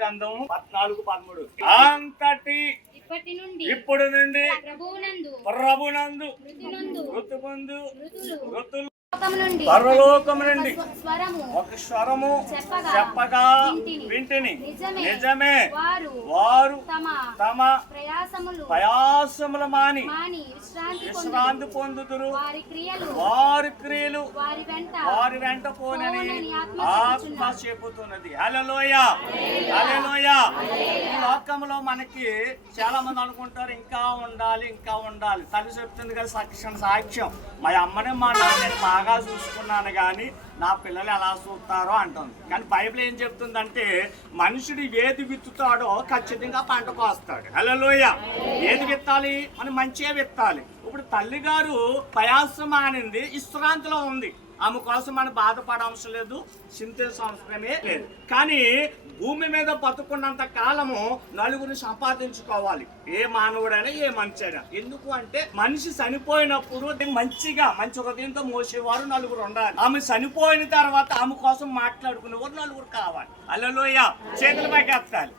గ్రంథం 14:13 అంతటి ఇప్పుడు నుండి ప్రభునందు ఋతులు పరలోకము నుండి ఒక స్వరము చెప్పగా వింటిని నిజమే వారు తమ ప్రయాసముల మాని విశ్రాంతి పొందుదురు వారి క్రియలు వారి వెంట పోనని ఆత్మ చెబుతున్నది. హల్లెలూయా హల్లెలూయా. ఈ లోకంలో మనకి చాలా మంది అనుకుంటారు ఇంకా ఉండాలి తల్లి చెప్తుంది కదా సాక్ష్యం, మా అమ్మని మా నాన్నని బాగా చూసుకున్నాను కానీ నా పిల్లలు ఎలా చూస్తారో అంటుంది. కానీ బైబిల్ ఏం చెప్తుందంటే మనుషుడు ఏది విత్తుతాడో ఖచ్చితంగా పంట కోస్తాడు. హల్లెలూయా. ఏది విత్తాలి? మనం మంచిగా విత్తాలి. ఇప్పుడు తల్లి గారు ప్రయాసం మానింది, విశ్రాంతిలో ఉంది. ఆమె కోసం మనం బాధపడవసరం లేదు, చింతించే అవసరమే లేదు. కానీ భూమి మీద బతుకున్నంత కాలము నలుగురిని సంపాదించుకోవాలి, ఏ మానవుడైనా ఏ మనిషి అయినా. ఎందుకు అంటే మనిషి చనిపోయినప్పుడు మంచి హృదయంతో మోసేవారు నలుగురు ఉండాలి. ఆమె చనిపోయిన తర్వాత ఆమె కోసం మాట్లాడుకునేవారు నలుగురు కావాలి. హల్లెలూయా. చేతుల పైకి ఎత్తాలి.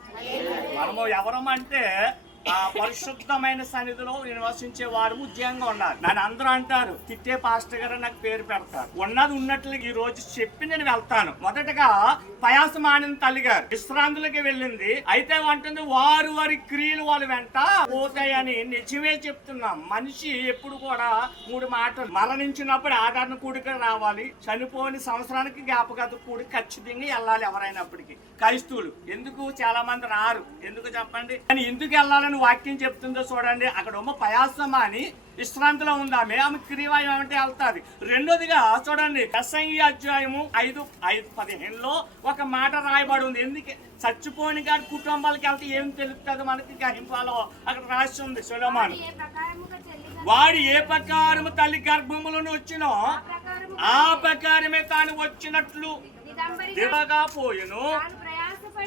మనము ఎవరమంటే ఆ పరిశుద్ధమైన సన్నిధిలో నివసించే వారు ఉద్యోగంగా ఉన్నారు. నన్ను అందరూ అంటారు, తిట్టే పాస్టర్ గారు నాకు పేరు పెడతారు. ఉన్నది ఉన్నట్లు ఈ రోజు చెప్పి నేను వెళ్తాను. మొదటగా ప్రయాసమానిన తల్లి గారు విశ్రాంతులకి వెళ్ళింది. అయితే అంటుంది వారి క్రియలు వాళ్ళ వెంట పోతాయని. నిజమే చెప్తున్నాం. మనిషి ఎప్పుడు కూడా 3 మాటలు: మరణించినప్పుడు ఆదరణ కూడిక రావాలి, చనిపోయిన సంవత్సరానికి జ్ఞాపకత కూడిక ఖచ్చితంగా వెళ్ళాలి. ఎవరైనప్పటికీ క్రైస్తవులు ఎందుకు చాలా మంది రారు, ఎందుకు చెప్పండి? కానీ ఎందుకు వెళ్ళాలని వాక్యం చెప్తుందో చూడండి. అక్కడ ప్రయాసమా అని విశ్రాంతిలో ఉందామే, ఆమె క్రియవాయం అంటే వెళ్తాది. రెండోదిగా చూడండి, అధ్యాయము 5:15లో ఒక మాట రాయబడి ఉంది. ఎందుకు చచ్చిపోయిన గారి కుటుంబాలకి వెళ్తే ఏం తెలుస్తుంది మనకి? గ్రహింపాలో అక్కడ రాసి ఉంది. సొలొమోను వాడు ఏ ప్రకారము తల్లి గర్భములను వచ్చినో ఆ ప్రకారమే తాను వచ్చినట్లు దివగా పోయెను.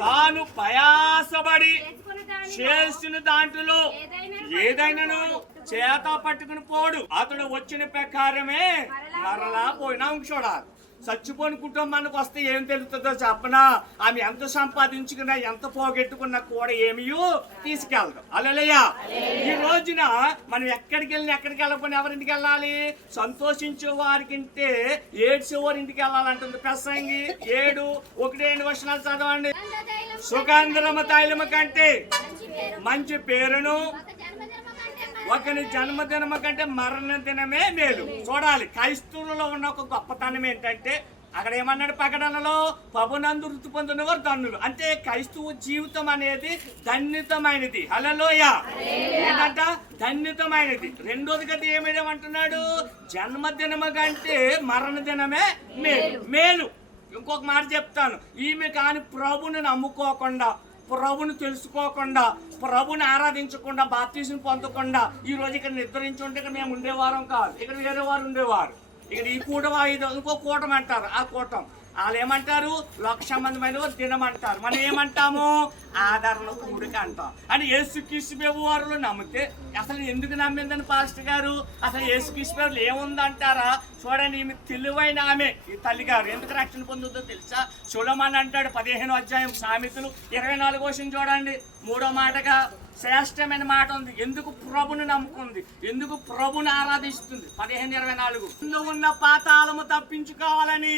తాను ప్రయాసపడి చేసిన దాంట్లో ఏదైనాను చేత పట్టుకుని పోడు. అతడు వచ్చిన ప్రకారమే మరలా పోయినా చూడాలి. చచ్చిపోయిన కుటుంబానికి వస్తే ఏం తెలుస్తుందో చెప్పనా? ఆమె ఎంత సంపాదించుకున్నా ఎంత పోగొట్టుకున్నా కూడా ఏమీయో తీసుకెళ్దాం. హల్లెలూయా. ఈ రోజున మనం ఎక్కడికి వెళ్ళకపోయినా ఎవరింటికి వెళ్ళాలి? సంతోషించే వారికింటే ఏడ్చేవారి ఇంటికి వెళ్ళాలంటుంది ప్రసంగి 7:1-2 వచనాలు చదవండి. సుగంధరమ తైలము కంటే మంచి పేరును ఒకని జన్మదినము కంటే మరణ దినమే మేలు. చూడాలి, క్రైస్తవులలో ఉన్న ఒక గొప్పతనం ఏంటంటే అక్కడ ఏమన్నాడు ప్రకటనలో? ప్రభునందు ఋతు పొందినవారు ధన్యులు. అంటే క్రైస్తవ జీవితం అనేది ధన్యతమైనది. హల్లెలూయా. ఏంటంట? ధన్యతమైనది. రెండోది కదా ఏమేమంటున్నాడు? జన్మదినము కంటే మరణ దినమే మేలు. ఇంకొక మాట చెప్తాను. ఈమె కానీ ప్రభుని నమ్ముకోకుండా, ప్రభుని తెలుసుకోకుండా, ప్రభుని ఆరాధించకుండా, బాప్తిజం పొందకుండా ఈ రోజు ఇక్కడ నిద్రించి ఉంటే ఇక్కడ మేము ఉండేవారం కాదు. ఇక్కడ వేరే వారు ఉండేవారు. ఇక్కడ ఈ కూటమి ఇంకో కూటమి అంటారు. ఆ కూటమి వాళ్ళు ఏమంటారు? 1,00,000 మంది దినం అంటారు. మనం ఏమంటాము? ఆదరణ కూడిక అంటాం. అని యేసుక్రీస్తు వారిలో నమ్మితే అసలు ఎందుకు నమ్మిందని పాస్టర్ గారు? అసలు యేసుక్రీస్తు వారిలో ఏముందంటారా? చూడండి, ఈమె తెలివైన ఆమె ఈ తల్లి గారు ఎందుకు రక్షణ పొందుతుందో తెలుసా? సొలొమోను అంటాడు 15వ అధ్యాయం సామెతలు 24వ వచనం చూడండి. 3వ మాటగా శ్రేష్టమైన మాట ఉంది. ఎందుకు ప్రభుని నమ్ముకుంది, ఎందుకు ప్రభుని ఆరాధిస్తుంది? 15:24 ఉన్న పాతాళము తప్పించుకోవాలని,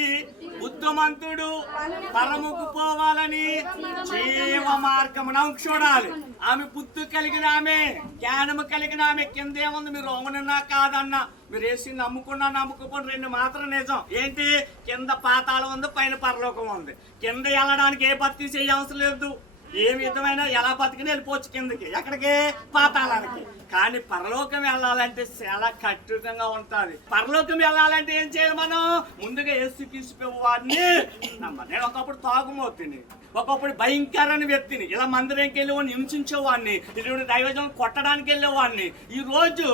బుద్ధిమంతుడు పరముకు పోవాలని జీవ మార్గమున చూడాలి. ఆమె బుద్ధి కలిగిన ఆమె, జ్ఞానము కలిగిన ఆమె. కిందేముంది? మీరు అవునన్నా కాదన్నా, మీరు వేసి నమ్ముకున్నా నమ్ముకోపోయిన 2 మాత్రం నిజం. ఏంటి? కింద పాతాళం ఉంది, పైన పరలోకం ఉంది. కింద వెళ్ళడానికి ఏ భక్తి చేయవసరం లేదు. ఏ విధమైన ఎలా బతికిన వెళ్ళిపోవచ్చు కిందకి. ఎక్కడికి? పాతాళానికి. కానీ పరలోకం వెళ్ళాలంటే చాలా కఠినంగా ఉంటుంది. పరలోకం వెళ్ళాలంటే ఏం చేయాలి? మనం ముందుగా యేసుక్రీస్తు వారిని నమ్మాలి. నేను ఒకప్పుడు తాగుమోతిని, ఒకప్పుడు భయంకరమైన వ్యక్తిని. ఇలా మందిరంకి వెళ్ళేవాడిని, హింసించేవాడిని, ఇటువంటి దైవజనం కొట్టడానికి వెళ్ళేవాడిని. ఈ రోజు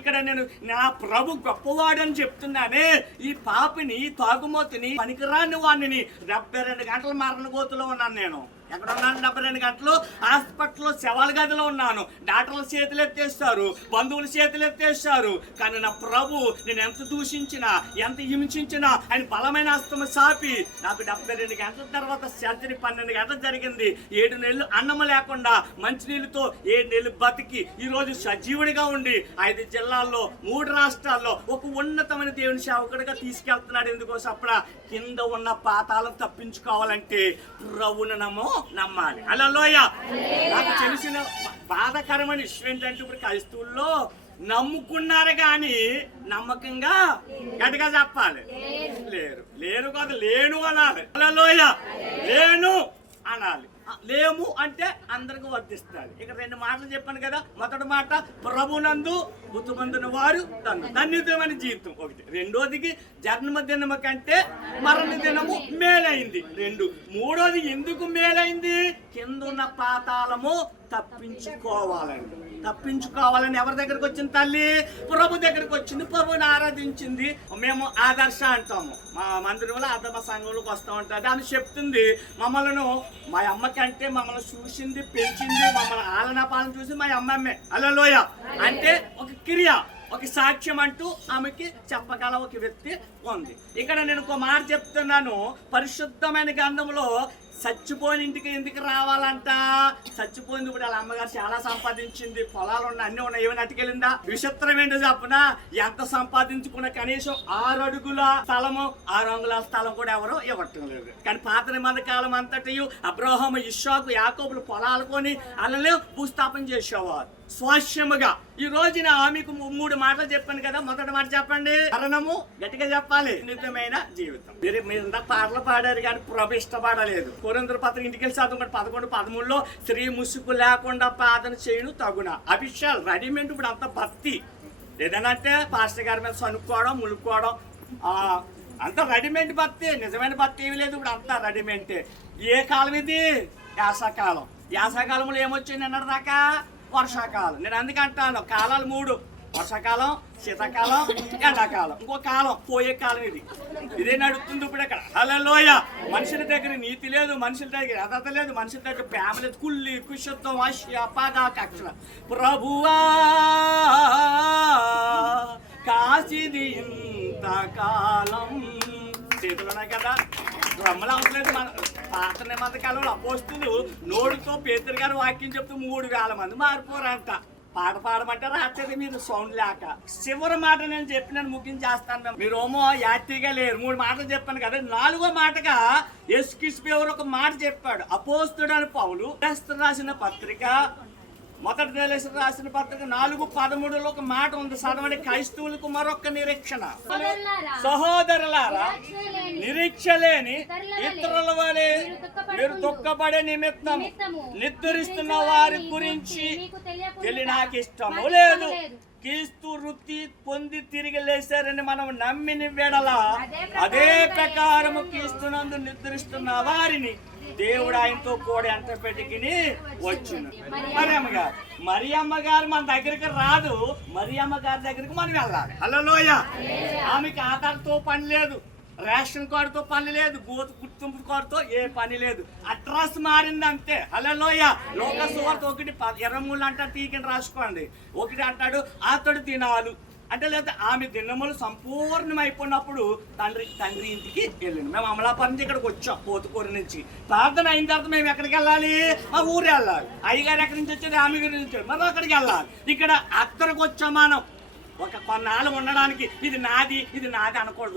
ఇక్కడ నేను నా ప్రభు గొప్పవాడు అని చెప్తున్నానే. ఈ పాపిని, తాగుమోతిని, పనికిరాని వాడిని 72 గంటల మరణ గోతులో ఉన్నాను నేను. ఎక్కడ ఉన్నాను 72 గంటలు హాస్పిటల్లో శవాల గదిలో ఉన్నాను. డాక్టర్ల చేతులు ఎత్తేస్తారు, బంధువుల చేతులు ఎత్తేస్తారు. కానీ నా ప్రభు నేను ఎంత దూషించినా, ఎంత హింసించినా ఆయన బలమైన హస్తము సాపి నాకు 72 గంటల తర్వాత సర్జరీ 12 గంటలు జరిగింది. 7 నెలలు అన్నము లేకుండా మంచినీళ్ళతో 7 నెలలు బతికి ఈరోజు సజీవుడిగా ఉండి 5 జిల్లాల్లో 3 రాష్ట్రాల్లో ఒక ఉన్నతమైన దేవుని సేవకుడిగా తీసుకెళ్తున్నాడు. ఎందుకో చెప్పడా, కింద ఉన్న పాతాలను తప్పించుకోవాలంటే ప్రభువును నమ్మాలి. హల్లెలూయా. నాకు తెలిసిన బాధాకరమైన విషయం ఏంటంటే ఇప్పుడు క్రైస్తవుల్లో నమ్ముకున్నారు కానీ నమ్మకంగా గట్టిగా చెప్పాలి లేరు కాదు, లేను అనాలి. హల్లెలూయా. లేను అనాలి. లేము అంటే అందరికి వర్తిస్తారు. ఇక 2 మాటలు చెప్పాను కదా. మొదటి మాట ప్రభునందు బుద్ధిమంతున వారు ధన్యతమైన జీవితం ఒకటి. రెండోదికి జన్మదినము కంటే మరణ దినము మేలైంది 2. మూడోది ఎందుకు మేలైంది? కింద ఉన్న పాతాళము తప్పించుకోవాలని ఎవరి దగ్గరకు వచ్చింది? తల్లి ప్రభు దగ్గరకు వచ్చింది. ప్రభుని ఆరాధించింది. మేము ఆదర్శ అంటాము. మా మందిరంలో ఆదమ సంఘంలోకి వస్తూ ఉంటుంది. ఆమె చెప్తుంది, మమ్మల్ని మా అమ్మకంటే మమ్మల్ని చూసింది, పెంచింది, మమ్మల్ని ఆలనా పాలన చూసి మా అమ్మమ్మే. హల్లెలూయా. అంటే ఒక క్రియ, ఒక సాక్ష్యం అంటూ ఆమెకి చెప్పగల ఒక వ్యక్తి ఉంది. ఇక్కడ నేను ఒక మాట చెప్తున్నాను. పరిశుద్ధమైన గ్రంథంలో చచ్చిపోయిన ఇంటికి ఎందుకు రావాలంట? చచ్చిపోయింది. ఇప్పుడు వాళ్ళ అమ్మగారు చాలా సంపాదించింది, పొలాలు ఉన్నాయి, అన్ని ఉన్నాయి, ఏమైనా అట్టుకెళ్ళిందా? విచిత్రం ఏంటో చెప్పనా, ఎంత సంపాదించుకున్న కనీసం 6 అడుగుల స్థలము, 6 అంగుళాల స్థలం కూడా ఎవరు ఇవ్వటం లేదు. కానీ పాత నిబంధన కాలం అంతటి అబ్రహాము, ఇస్సాకు, యాకోబులు పొలాలు కొని అలానే భూస్థాపన చేసేవారు స్వాస్యముగా. ఈ రోజున మీకు 3 మాటలు చెప్పాను కదా. మొదటి మాట చెప్పండి, మరణము. గట్టిగా చెప్పాలి, నిజమైన జీవితం. మీరు ఇందాక పాటలు పాడారు కానీ ప్రభు ఇష్టపడలేదు. కొరింథీయుల పత్రిక ఇంటికి వెళ్ళి చదువుకుంటే 11:13 స్త్రీ ముసుగు లేకుండా ప్రార్థన చేయను తగున. Official readymade. ఇప్పుడు అంత భక్తి ఏదనంటే పాస్టర్ గారి మీద సనుక్కోవడం, ములుక్కోవడం, అంత రెడీమేడ్ భక్తి. నిజమైన భక్తి ఏమి లేదు. ఇప్పుడు అంతా రెడీమేడ్. ఏ కాలం ఇది? యాసకాలం. యాసకాలంలో ఏమొచ్చింది అన్నారు దాకా? వర్షాకాలం. నేను అందుకంటాను కాలాలు 3: వర్షాకాలం, శీతాకాలం, ఎండాకాలం. ఇంకో కాలం పోయే కాలం ఇది. ఇదే నడుస్తుంది ఇప్పుడు ఇక్కడ. హల్లెలూయా. మనుషుల దగ్గర నీతి లేదు, మనుషుల దగ్గర యథార్థత లేదు, మనుషుల దగ్గర ప్రేమ లేదు. కుళ్ళి, కుషత్వం, ఆశ, పగ, కక్ష. ప్రభువా కాసిది ఇంతకాలం. చేతులున్నా కదా, బ్రహ్మలు అవసలేదు. మన పాత నిబంధన కాలంలో అపోస్తులు నోడుతో పేతురు గారు వాక్యం చెప్తూ 3000 మంది మారిపోరంట. పాట పాడమంటే రాత్రి మీరు సౌండ్ లేక. చివరి మాట నేను చెప్పినాను, ముగించేస్తాను. మీరు ఏమో యాక్టివ్గా లేరు. 3 మాటలు చెప్పాను కదా. 4వ మాటగా యేసుక్రీస్తు ఎవరు ఒక మాట చెప్పాడు. అపోస్తుడైన పౌలు రాసిన పత్రిక, మొదటి దశ రాసిన పత్రిక 4:13 ఒక మాట ఉంది. చదవండి. క్రైస్తవులకు మరొక నిరీక్షణ. సహోదరులారా, నిరీక్ష లేని ఇతరుల వలె మీరు దుఃఖపడే నిమిత్తం నిద్రిస్తున్న వారి గురించి నాకు ఇష్టము లేదు. క్రీస్తు వృత్తి పొంది తిరిగి లేచారని మనం నమ్మిన వేళల అదే ప్రకారము క్రీస్తునందు నిద్రిస్తున్న వారిని దేవుడు ఆయనతో కూడా ఎంత పెట్టుకుని వచ్చింది. మరియమ్మ గారు మన దగ్గరికి రాదు. మరియమ్మ గారి దగ్గరికి మనం వెళ్ళాలి. హల్లెలూయా. ఆమెకి ఆధార్తో పని లేదు, రేషన్ కార్డుతో పని లేదు, గుర్తింపు కార్డుతో ఏ పని లేదు. అడ్రస్ మారింది అంతే. హల్లెలూయా. లోక సువార్త 1:23 అంటాడు, తీకిని రాసుకోండి. 1 అంటాడు అతడు తినాలు అంటే, లేదా ఆమె దినములు సంపూర్ణమైపోయినప్పుడు తండ్రి ఇంటికి వెళ్ళింది. మేము అమలాపురం నుంచి ఇక్కడికి వచ్చాం, పోతుకూరు నుంచి. ప్రార్థన అయిన తర్వాత మేము ఎక్కడికి వెళ్ళాలి? మా ఊరు వెళ్ళాలి. అయ్యగారు ఎక్కడి నుంచి వచ్చేది? ఆమె గారి నుంచి వచ్చారు. మనం అక్కడికి వెళ్ళాలి. ఇక్కడ అక్కడికి వచ్చాం. మనం ఒక కొన్నాళ్ళు ఉండడానికి ఇది నాది అనకూడదు.